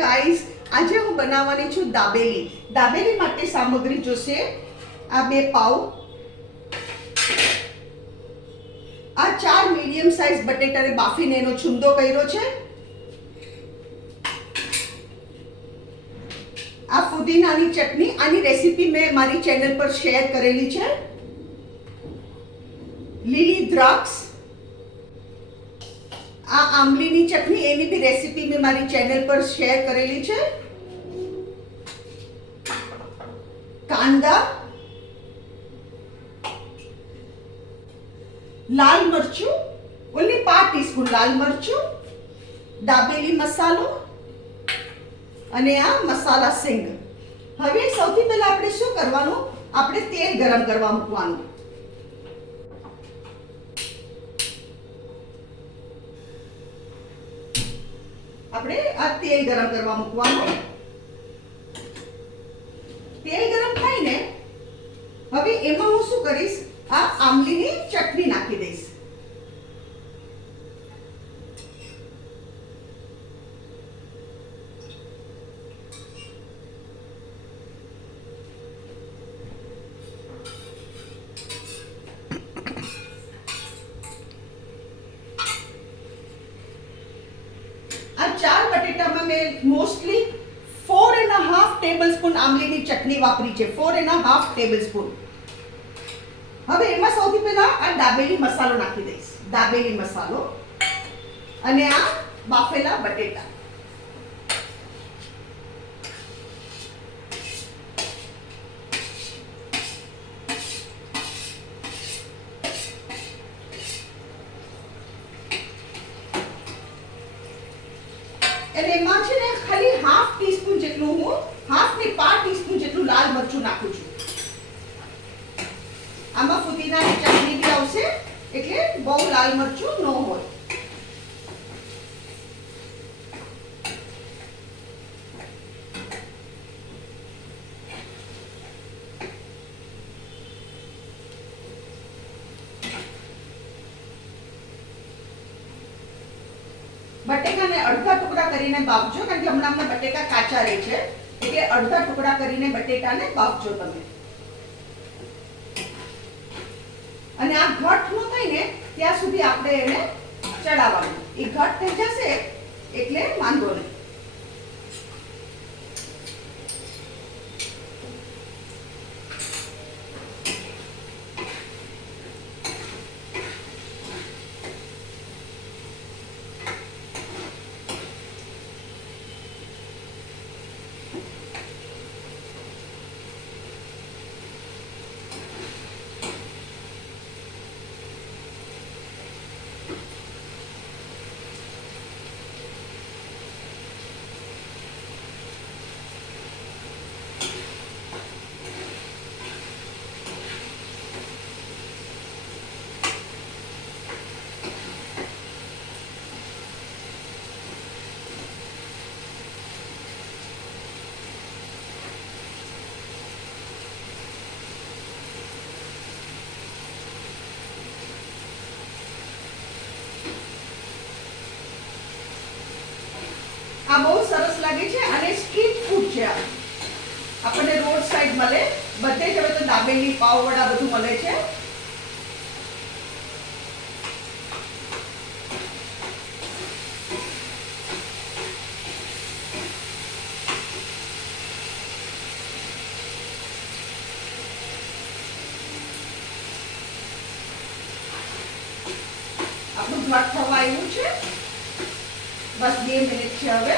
Guys, આજે હું બનાવવાની છું દાબેલી. દાબેલી માટે સામગ્રી જોશે આ 2 પાવ, આ 4 મીડિયમ સાઇઝ બટેટાને બાફીને એનો છુંદો કર્યો છે, આ ફુદીનાની ચટણી, આની રેસીપી મેં મારી ચેનલ પર શેર કરેલી છે, લીલી દ્રાક્ષ, આ આંબલીની ચટણી, એની બી રેસીપી મેં મારી ચેનલ પર શેર કરેલી છે, કાંદા, લાલ મરચું, ઓન્લી 5 ટીસ્પૂન લાલ મરચું, દાબેલી મસાલો અને આ મસાલા સિંગ. હવે સૌથી પહેલા આપણે શું કરવાનું, આપણે તેલ ગરમ કરવા મૂકવાનું. આપણે આ તેલ ગરમ કરવા મૂકવાનું. તેલ ગરમ થાય ને, હવે એમાં હું શું કરીશ, આ આંબલીની ચટણી નાખી દઈશ. આ 4 બટેટામાં મેં મોસ્ટલી 4.5 ટેબલસ્પૂન આંબલીની ચટણી વાપરી છે, 4.5 ટેબલસ્પૂન. હવે એમાં સૌથી પહેલા આ દાબેલી મસાલો નાખી દઈશ, દાબેલી મસાલો અને આ બાફેલા બટેટા. અને એમાં છે ને ખાલી હાફ ટીસ્પૂન જેટલું, હું હાફ ને 5 ટીસ્પૂન જેટલું લાલ મરચું નાખું છું. આમાં ફુદીનાની ચટણી બી આવશે એટલે બહુ લાલ મરચું ન હોય. બટેકાને અડધા ટુકડા કરીને બાફજો, કારણ કે હમણાં બટેકા કાચા રહે છે, એટલે અડધા ટુકડા કરીને બટેટાને બાફજો તમે. અને આ ઘટ ન થાય ને ત્યાં સુધી આપણે એને ચડાવવાનું. એ ઘટ થઈ જશે એટલે વાંધો નહીં. આ બહુ સરસ લાગે છે અને સ્ટ્રીટ ફૂડ છે. આ આપણને રોડ સાઈડ મળે, બધે જ હવે તો દાબેલી, પાવવડા બધું મળે છે. આપણું ઘટ થવા આવ્યું છે, બસ 2 મિનિટ છે હવે.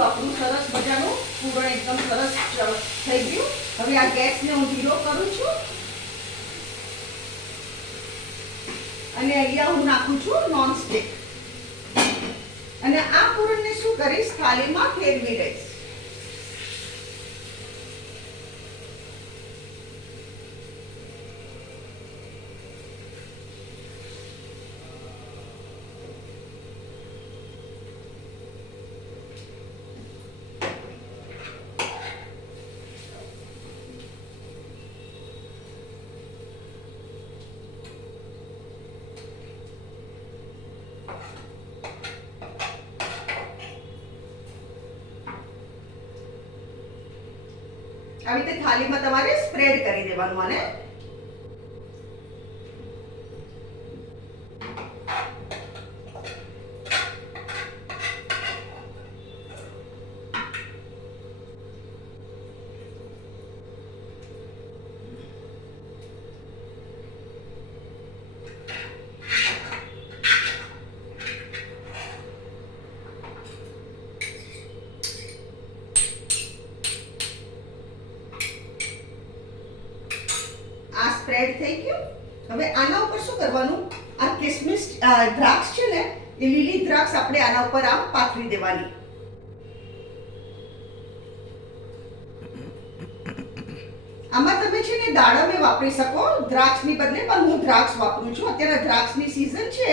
જો આપણું સરસ મજાનું પૂરણ એકદમ સરસ થઈ ગયું. હવે આ ગેસને હું ધીરો કરું છું અને અહીંયા હું નાખું છું નોનસ્ટિક અને આ પૂરણને શું કરીશ, થાળીમાં ફેરવી દઈશ. આવી રીતે થાળીમાં તમારે સ્પ્રેડ કરી દેવાનું આને. સ્પ્રેડ થઈ ગયું. હવે આના ઉપર શું કરવાનું, આ કિસમિસ દ્રાક્ષ છે ને, એ લીલી દ્રાક્ષ આપણે આના ઉપર આમ પાથરી દેવાની. આમાં તમે છે ને દાડમે વાપરી શકો દ્રાક્ષની બદલે, પણ હું દ્રાક્ષ વાપરું છું. અત્યારે દ્રાક્ષની સીઝન છે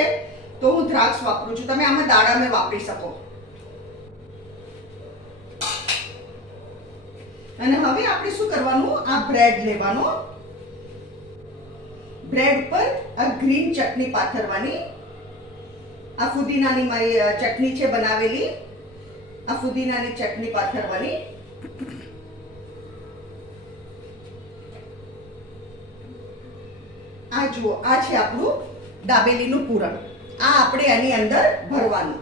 તો હું દ્રાક્ષ વાપરું છું. તમે આમાં દાડમે વાપરી શકો. અને હવે આપણે શું કરવાનું, આ બ્રેડ લેવાનો, બ્રેડ પર આ ગ્રીન ચટણી પાથરવાની. આ ફુદીનાની મારી ચટણી છે બનાવેલી, આ ફુદીનાની ચટણી પાથરવાની. આ જુઓ, આ છે આપણું દાબેલીનું પૂરણ. આ આપણે આની અંદર ભરવાનું.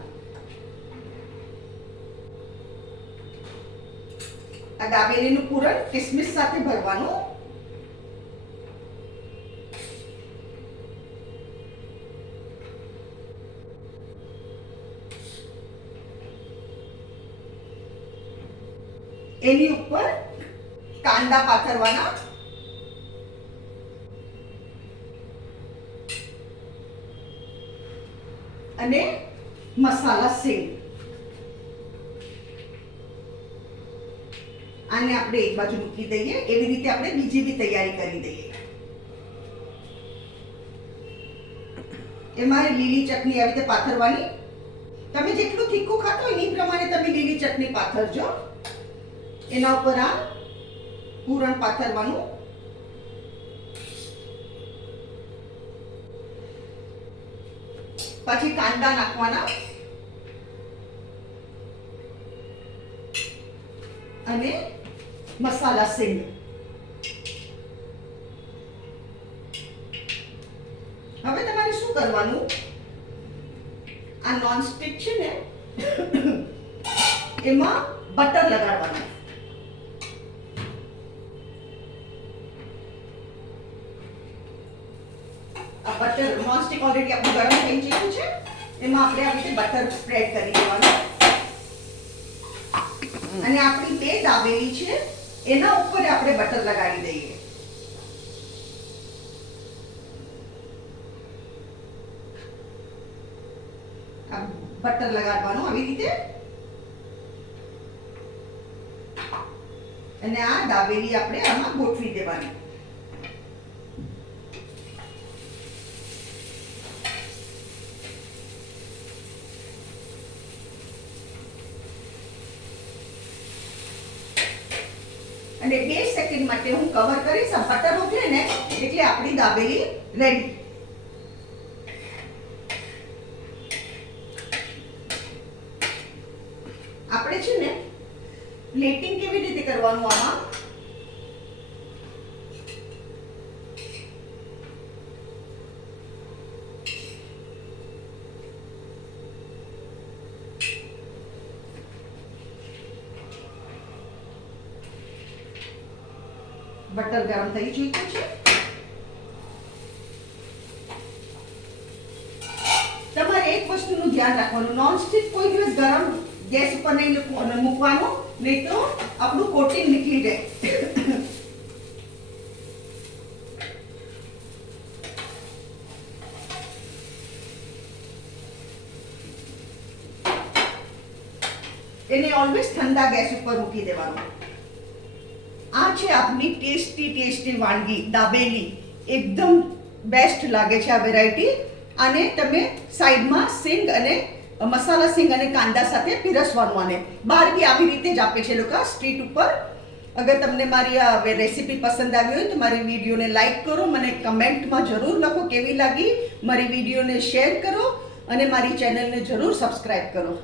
આ દાબેલીનું પૂરણ કિસમિસ સાથે ભરવાનું. એની ઉપર કાંદા પાથરવાના. અને મસાલા સિંગ. આને આપણે એક બાજુ મૂકી દઈએ. એવી રીતે આપણે બીજી બી તૈયારી કરી દઈએ. એમાં લીલી ચટણી આવી રીતે પાથરવાની. તમે જેટલું તીખું ખાતો હોય એ પ્રમાણે તમે લીલી ચટણી પાથરજો. એના ઉપર આ પૂરણ પાથરવાનું. પછી કાંદા નાખવાના અને મસાલા સિંગ. હવે તમારે શું કરવાનું, આ નોનસ્ટિક છે ને એમાં બટર લગાડવાનું. બટર નોનસ્ટિક ઓલરેડી આપણું ગરમ થઈ ગયું છે. એમાં આપણે આવી રીતે બટર સ્પ્રેડ કરી દેવાનું. અને આપણી બે દાબેલી છે એના ઉપર આપણે બટર લગાડી દઈએ. બટર લગાડવાનું આવી રીતે. અને આ દાબેલી આપણે આમાં ગોઠવી દેવાની. અને 2 સેકન્ડ માટે હું કવર કરીશ. આ બટર ઉકળે ને એટલે આપણી દાબેલી રેડી. આપણે છે ને પ્લેટિંગ કેવી રીતે કરવાનું, આમાં બટર ગરમ થઈ ચૂક્યું છે. તમારે એક વસ્તુનું ધ્યાન રાખવાનું, નોનસ્ટિક કોઈ દિવસ ગરમ ગેસ ઉપર નહીં મૂકવાનું, નહીં તો આપણું કોટિંગ નીકળી જાય. એને ઓલવેઝ ઠંડા ગેસ ઉપર મૂકી દેવાનું. આ છે આપની ટેસ્ટી વાનગી દાબેલી. એકદમ બેસ્ટ લાગે છે આ વેરાયટી. અને તમે સાઈડમાં સિંગ અને મસાલા સિંગ અને કાંદા સાથે પીરસવાનું. આને બહાર બી આવી રીતે જ આપે છે લોકો સ્ટ્રીટ ઉપર. અગર તમને મારી આ રેસીપી પસંદ આવી હોય તો મારી વિડીયોને લાઈક કરો, મને કમેન્ટમાં જરૂર લખો કેવી લાગી. મારી વિડીયોને શેર કરો અને મારી ચેનલને જરૂર સબસ્ક્રાઈબ કરો.